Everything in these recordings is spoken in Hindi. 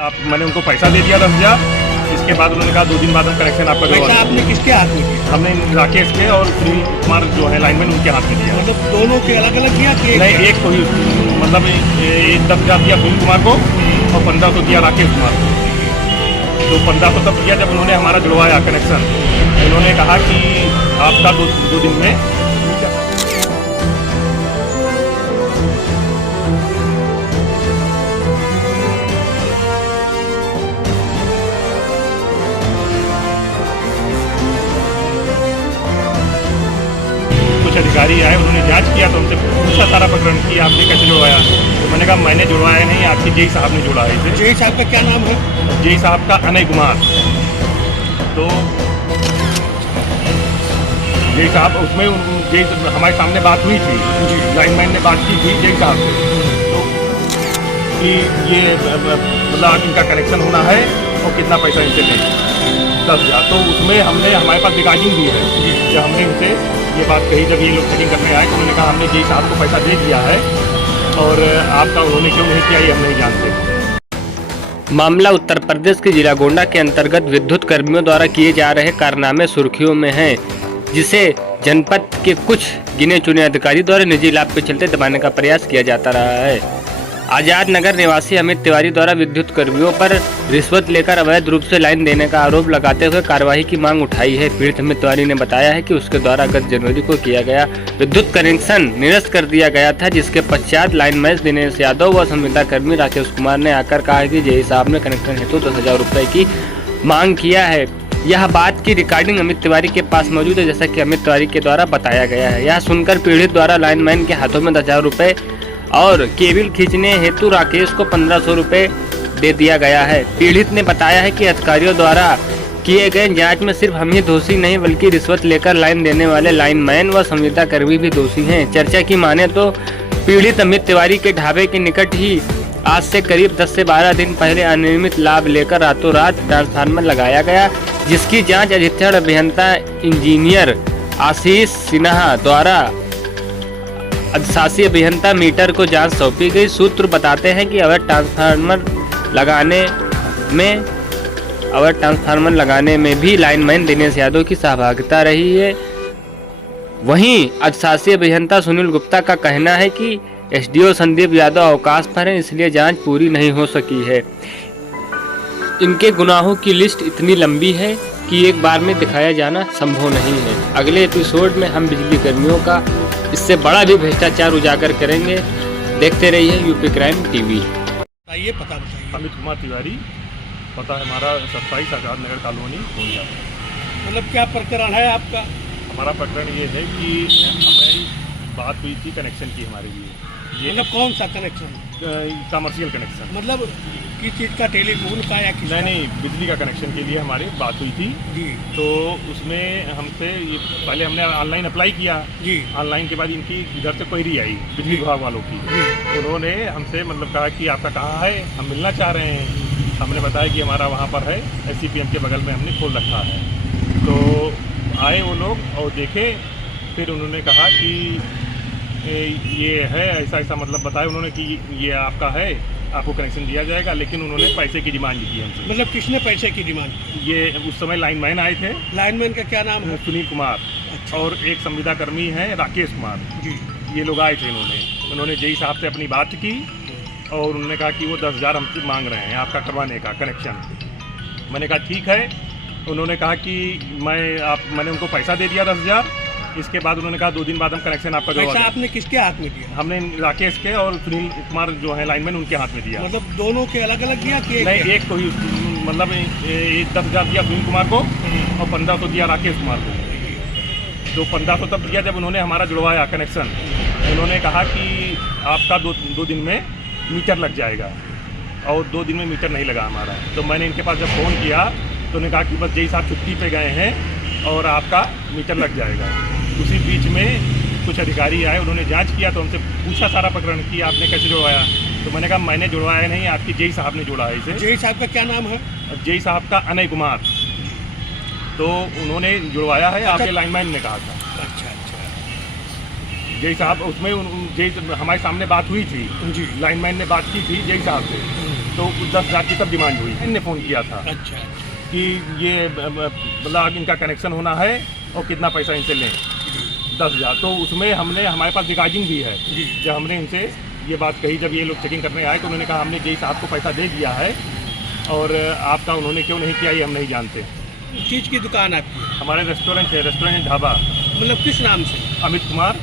मैंने उनको पैसा दे दिया 10,000। इसके बाद उन्होंने कहा 2 दिन बाद हम कनेक्शन आपका पैसा आपने किसके हाथ में दिया? हमने राकेश के और सुनील कुमार जो है लाइनमैन उनके हाथ में दिया। मतलब दोनों के अलग अलग दिया कि नहीं, एक को ही, मतलब 10,000 दिया सुनील कुमार को और 1500 दिया राकेश कुमार को। तो 1500 तब दिया जब उन्होंने हमारा जुड़वाया कनेक्शन। उन्होंने कहा कि आपका दो दिन में कुछ अधिकारी आए, उन्होंने जांच किया तो हमसे पूछा सारा प्रकरण कि आपने कैसे जुड़वाया। तो मैंने कहा मैंने जुड़वाया नहीं, आपके जेई साहब ने जुड़ा है इसे। जेई साहब का क्या नाम है? जेई साहब का अनय कुमार। तो जेई साहब उसमें जेई हमारे सामने बात हुई थी, लाइनमैन ने बात की थी जेई साहब से, तो कि ये मतलब इनका कनेक्शन होना है और कितना पैसा इनसे लें 10,000। तो उसमें हमने हमारे पास रिकॉर्डिंग दी है कि हमने उनसे ये बात कही। जब ये लोग सेटिंग करने आए तो उन्होंने कहा हमने जेई साहब को पैसा दे दिया है और आपका उन्होंने क्यों नहीं किया ये हम नहीं जानते। मामला उत्तर प्रदेश के जिला गोंडा के अंतर्गत विद्युत कर्मियों द्वारा किए जा रहे कारनामे सुर्खियों में हैं, जिसे जनपद के कुछ गिने चुने अधिकारी द्वारा निजी लाभ के चलते दबाने का प्रयास किया जाता रहा है। आजाद नगर निवासी अमित तिवारी द्वारा विद्युत कर्मियों पर रिश्वत लेकर अवैध रूप से लाइन देने का आरोप लगाते हुए कार्रवाई की मांग उठाई है। पीड़ित अमित तिवारी ने बताया है कि उसके द्वारा गत जनवरी को किया गया विद्युत कनेक्शन निरस्त कर दिया गया था, जिसके पश्चात लाइनमैन दिनेश यादव व संविदा कर्मी राकेश कुमार ने आकर कहा कि जेई साहब ने कनेक्शन हेतु 10,000 रुपये की मांग किया है। यह बात की रिकॉर्डिंग अमित तिवारी के पास मौजूद है, जैसा कि अमित तिवारी के द्वारा बताया गया है। यह सुनकर पीड़ित द्वारा लाइनमैन के हाथों में 10,000 रुपये और केबिल खींचने हेतु राकेश को 1,500 रुपये दे दिया गया है। पीड़ित ने बताया है कि अधिकारियों द्वारा किए गए जांच में सिर्फ हम ही दोषी नहीं बल्कि रिश्वत लेकर लाइन देने वाले लाइनमैन व संविदा कर्मी भी दोषी हैं। चर्चा की माने तो पीड़ित अमित तिवारी के ढाबे के निकट ही आज से करीब 10 से 12 दिन पहले अनियमित लाभ लेकर रातों रात ट्रांसफार्मर लगाया गया, जिसकी जाँच अधीक्षण अभियंता इंजीनियर आशीष सिन्हा द्वारा अधिशासी अभियंता मीटर को जांच सौंपी गई। सूत्र बताते हैं कि अवैध ट्रांसफार्मर लगाने में भी लाइनमैन दिनेश यादव की सहभागिता रही है। वहीं अधिशासी अभियंता सुनील गुप्ता का कहना है कि एसडीओ संदीप यादव अवकाश पर हैं, इसलिए जांच पूरी नहीं हो सकी है। इनके गुनाहों की लिस्ट इतनी लंबी है कि एक बार में दिखाया जाना संभव नहीं है। अगले एपिसोड में हम बिजली कर्मियों का इससे बड़ा भी भ्रष्टाचार उजागर करेंगे। देखते रहिए यूपी क्राइम टीवी। बताइए, पता बताइए। अमित कुमार तिवारी, पता है हमारा 27 आजाद नगर कॉलोनी गोंडा। मतलब क्या प्रकरण है आपका? हमारा प्रकरण ये है कि हमें बात हुई थी कनेक्शन की हमारे लिए। ये मतलब कौन सा कनेक्शन? कमर्शियल कनेक्शन, मतलब किस चीज़ का, टेलीफोन का या किस? नहीं, बिजली का कनेक्शन के लिए हमारी बात हुई थी जी। तो उसमें हमसे ये पहले हमने ऑनलाइन अप्लाई किया जी। ऑनलाइन के बाद इनकी इधर से क्वेरी आई बिजली विभाग वालों की। उन्होंने हमसे मतलब कहा कि आपका कहाँ है, हम मिलना चाह रहे हैं। हमने बताया कि हमारा वहाँ पर है, SCPM के बगल में हमने खोल रखा है। तो आए वो लोग और देखे, फिर उन्होंने कहा कि ये है ऐसा ऐसा, मतलब बताया उन्होंने कि ये आपका है, आपको कनेक्शन दिया जाएगा, लेकिन उन्होंने पैसे की डिमांड की हमसे। मतलब किसने पैसे की डिमांड की? ये उस समय लाइनमैन आए थे, लाइनमैन का क्या नाम है? सुनील कुमार। अच्छा। और एक संविदा कर्मी है राकेश कुमार जी। ये लोग आए थे। उन्होंने जेई साहब से अपनी बात की और उन्होंने कहा कि वो 10,000 हमसे मांग रहे हैं आपका करवाने का कनेक्शन। मैंने कहा ठीक है। उन्होंने कहा कि मैंने उनको पैसा दे दिया 10,000। इसके बाद उन्होंने कहा 2 दिन बाद हम कनेक्शन आपका पैसा आपने किसके हाथ में दिया? हमने राकेश के और सुनील कुमार जो है लाइनमैन उनके हाथ में दिया। मतलब दोनों के अलग अलग दिया कि नहीं, एक को ही, मतलब 10,000 दिया सुनील कुमार को और 1,500 दिया राकेश कुमार को। तो 1,500 तब दिया जब उन्होंने हमारा जुड़वाया कनेक्शन। उन्होंने कहा कि आपका दो दिन में मीटर लग जाएगा और 2 दिन में मीटर नहीं लगा हमारा। तो मैंने इनके पास जब फ़ोन किया तो उन्होंने कहा कि बस जेई साहब छुट्टी पे गए हैं और आपका मीटर लग जाएगा। उसी बीच में कुछ अधिकारी आए, उन्होंने जांच किया तो हमसे पूछा सारा प्रकरण कि आपने कैसे जुड़वाया। तो मैंने कहा मैंने जुड़वाया नहीं, आपकी जेई साहब ने जुड़ा है इसे। जेई साहब का क्या नाम है? जेई साहब का अनय कुमार। तो उन्होंने जुड़वाया है, आपके लाइनमैन ने कहा था। अच्छा अच्छा। जेई साहब उसमें जेई हमारे सामने बात हुई थी, जी। लाइनमैन ने बात की थी जेई साहब से। तो 10,000 की तब डिमांड हुई। इनने फ़ोन किया था अच्छा कि ये मतलब इनका कनेक्शन होना है और कितना पैसा इनसे लें, 10,000। तो उसमें हमने, हमारे पास रिकॉर्डिंग भी है, जब हमने इनसे ये बात कही, जब ये लोग चेकिंग करने आए तो उन्होंने कहा हमने जेई साहब को पैसा दे दिया है और आपका उन्होंने क्यों नहीं किया ये हम नहीं जानते। चीज़ की दुकान आपकी है? हमारे रेस्टोरेंट है, रेस्टोरेंट ढाबा, मतलब किस नाम से? Amit Kumar,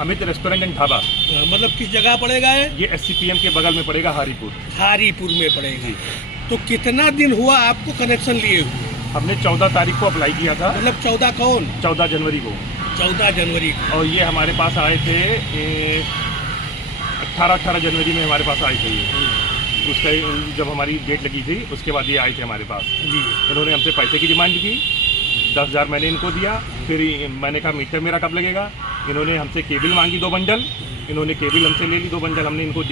Amit restaurant and dhaba. मतलब किस जगह पड़ेगा है? ये SCPM के बगल में पड़ेगा, हारीपुर। हारीपुर में पड़ेगा। तो कितना दिन हुआ आपको कनेक्शन लिए हुए? हमने 14 तारीख को अप्लाई किया था। मतलब 14 कौन? 14 जनवरी को। 14 जनवरी को। और ये हमारे पास आए थे 18 जनवरी में हमारे पास आए थे ये। उसका जब हमारी डेट लगी थी उसके बाद ये आए थे हमारे पास। जी। इन्होंने हमसे पैसे की डिमांड की, 10,000 मैंने इनको दिया। फिर मैंने कहा मीटर मेरा कब लगेगा। इन्होंने हमसे केबल मांगी 2 बंडल, इन्होंने केबल हमसे ले ली 2 बंडल। हमने इनको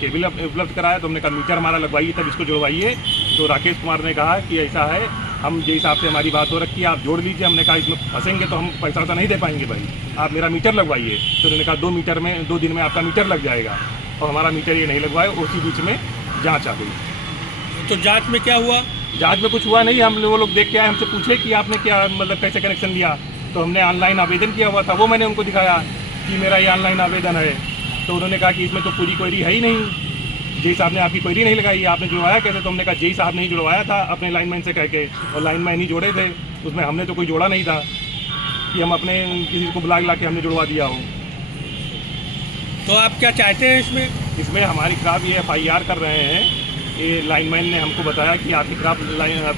केबल उपलब्ध कराया तो हमने कहा मीटर हमारा लगवाइए तब इसको जुड़वाइए। तो राकेश कुमार ने कहा कि ऐसा है, हम जिस हिसाब से हमारी बात हो रखी है आप जोड़ लीजिए। हमने कहा इसमें फंसेंगे तो हम पैसा तो नहीं दे पाएंगे भाई, आप मेरा मीटर लगवाइए। तो उन्होंने कहा 2 दिन में आपका मीटर लग जाएगा। और हमारा मीटर ये नहीं लगवाए। उसी बीच में जांच आ गई। तो जांच में क्या हुआ? जांच में कुछ हुआ नहीं। हम वो लोग देख के आए, हमसे पूछे कि आपने क्या मतलब कैसे कनेक्शन लिया। तो हमने ऑनलाइन आवेदन किया हुआ था, वो मैंने उनको दिखाया कि मेरा ये ऑनलाइन आवेदन है। तो उन्होंने कहा कि इसमें तो पूरी क्वेरी है ही नहीं, जेई साहब ने आपकी क्वेरी नहीं लगाई, आपने जुड़वाया कैसे। तो हमने कहा जेई साहब ने ही जुड़वाया था अपने लाइनमैन से कह के, और लाइनमैन ही जोड़े थे, उसमें हमने तो कोई जोड़ा नहीं था कि हम अपने किसी को बुला के हमने जुड़वा दिया हो। तो आप क्या चाहते हैं इसमें? इसमें हमारे खिलाफ ये FIR कर रहे हैं। ये लाइनमैन ने हमको बताया कि आपके खिलाफ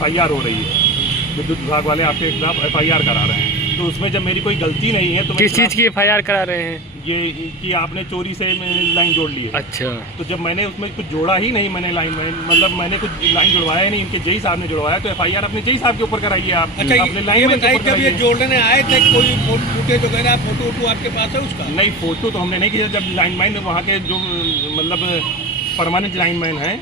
FIR हो रही है, विद्युत विभाग वाले आपके खिलाफ FIR करा रहे हैं। तो उसमें जब मेरी कोई गलती नहीं है तो किस चीज़ की FIR करा रहे हैं? ये कि आपने चोरी से लाइन जोड़ ली है। अच्छा। तो जब मैंने उसमें कुछ जोड़ा ही नहीं, मैंने लाइन मतलब मैंने कुछ लाइन जुड़वाया ही नहीं, इनके जेई साहब ने जुड़वाया। तो FIR अपने जेई साहब के ऊपर कराइए आप। अच्छा, अपने ये लाइन बताइए जब ये जोड़ने आए थे कोई फुटेज वगैरह फोटो आपके पास है उसका? नहीं, फोटो तो हमने नहीं किया। जब लाइनमैन वहाँ के जो मतलब परमानेंट लाइनमैन हैं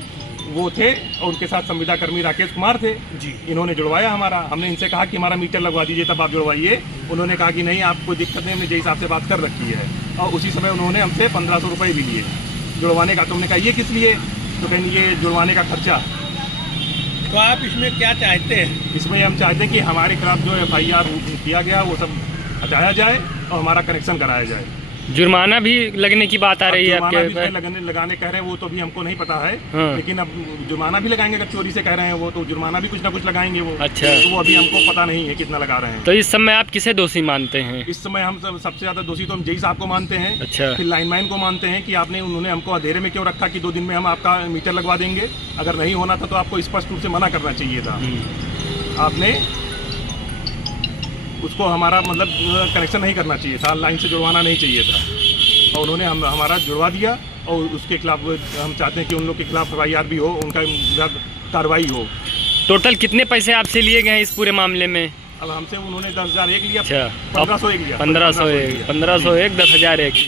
वो थे और उनके साथ संविदा कर्मी राकेश कुमार थे जी। इन्होंने जुड़वाया हमारा। हमने इनसे कहा कि हमारा मीटर लगवा दीजिए तब आप जुड़वाइए। उन्होंने कहा कि नहीं, आपको दिक्कत नहीं, हमने जेई साहब से बात कर रखी है। और उसी समय उन्होंने हमसे 1500 रुपये भी लिए जुड़वाने का। तो हमने कहा ये किस लिए? तो कहीं ये जुड़वाने का खर्चा। तो आप इसमें क्या चाहते हैं? इसमें हम चाहते हैं कि हमारे खिलाफ जो FIR किया गया वो सब हटाया जाए और हमारा कनेक्शन कराया जाए। जुर्माना भी लगने की बात आ रही है आपके? लगाने कह रहे हैं, वो तो भी हमको नहीं पता है। हाँ। लेकिन अब जुर्माना भी लगाएंगे, अगर चोरी से कह रहे हैं वो तो जुर्माना भी कुछ ना कुछ लगाएंगे वो। अच्छा। तो वो अभी हमको पता नहीं है कितना लगा रहे हैं। तो इस समय आप किसे दोषी मानते हैं? इस समय हम सबसे ज्यादा दोषी तो हम जेई साहब को मानते हैं। अच्छा। फिर लाइनमैन को मानते हैं कि उन्होंने हमको अंधेरे में क्यों रखा कि 2 दिन में हम आपका मीटर लगवा देंगे। अगर नहीं होना था तो आपको स्पष्ट रूप से मना करना चाहिए था। आपने उसको हमारा मतलब कनेक्शन नहीं करना चाहिए था, लाइन से जुड़वाना नहीं चाहिए था। और उन्होंने हमारा जुड़वा दिया और उसके खिलाफ हम चाहते हैं कि उन लोग के खिलाफ FIR भी हो, उनका कार्रवाई हो। टोटल कितने पैसे आपसे लिए गए हैं इस पूरे मामले में? अब हमसे उन्होंने 10,000 एक लिया। अच्छा। 1501 लिया। 1501, 10,001।